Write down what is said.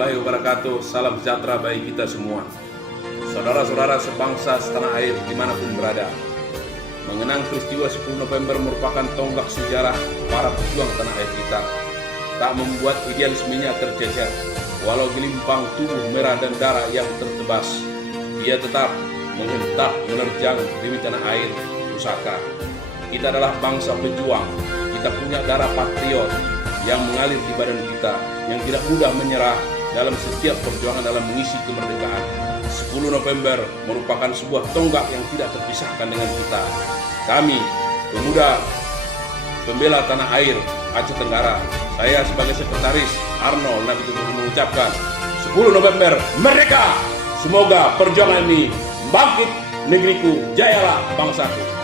warahmatullahi wabarakatuh. Salam sejahtera bagi kita semua. Saudara-saudara sebangsa setanah air dimanapun berada, mengenang peristiwa 10 November merupakan tonggak sejarah para pejuang tanah air kita. Tak membuat idealismenya tercecer, walau gelimpang tubuh merah dan darah yang tertebas, dia tetap menghentak menerjang demi tanah air pusaka. Kita adalah bangsa pejuang, kita punya darah patriot yang mengalir di badan kita, yang tidak mudah menyerah dalam setiap perjuangan dalam mengisi kemerdekaan. 10 November merupakan sebuah tonggak yang tidak terpisahkan dengan kita. Kami, pemuda pembela tanah air Aceh Tenggara, saya sebagai sekretaris Arnold Nabi mengucapkan 10 November Merdeka! Semoga perjuangan ini bangkit negeriku, jayalah bangsaku.